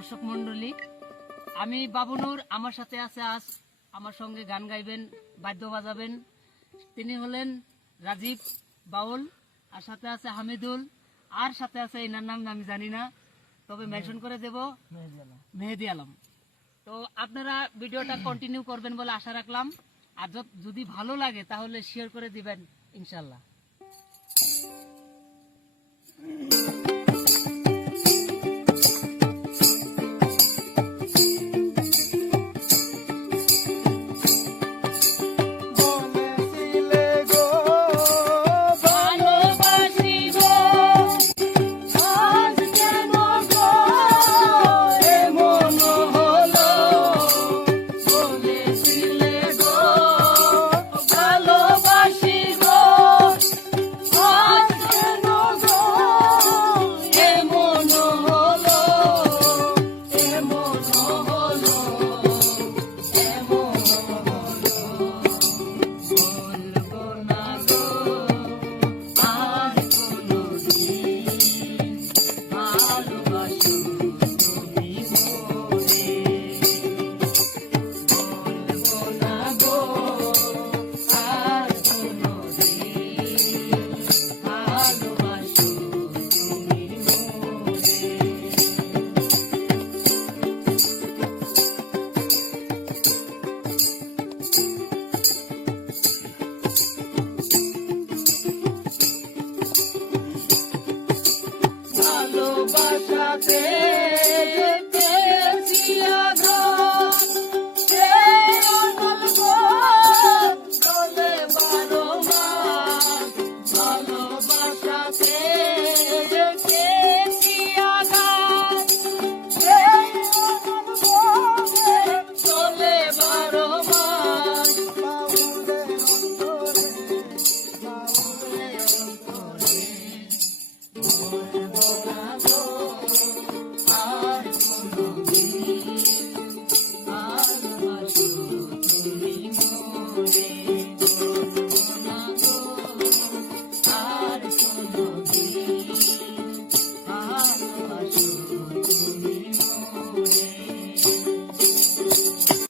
দর্শক মন্ডলী, আমি বাবুনুর। আমার সাথে আছে আজ আমার সঙ্গে গান গাইবেন, বাদ্য বাজাবেন। তিনি হলেন রাজীব বাউল, আর সাথে আছে হামিদুল, আর সাথে আছে এনার নাম আমি জানি না, তবে মেনশন করে দেব, মেহেদি আলম। তো আপনারা ভিডিওটা কন্টিনিউ করবেন বলে আশা রাখলাম, আর যদি ভালো লাগে তাহলে শেয়ার করে দিবেন ইনশাল্লাহ। ভালোবাসাতে